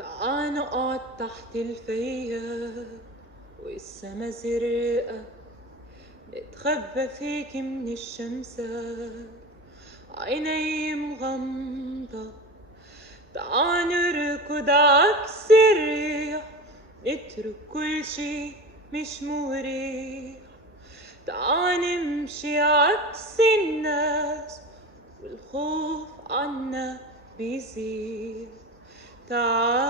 تعال نقعد تحت الفيا والسما زرقا، نتخبى فيك من الشمسة، عيني مغمضة. تعال نركض عكس الريح، نترك كل شي مش مريح. تعال نمشي عكس الناس والخوف عنا بيزيد. تعال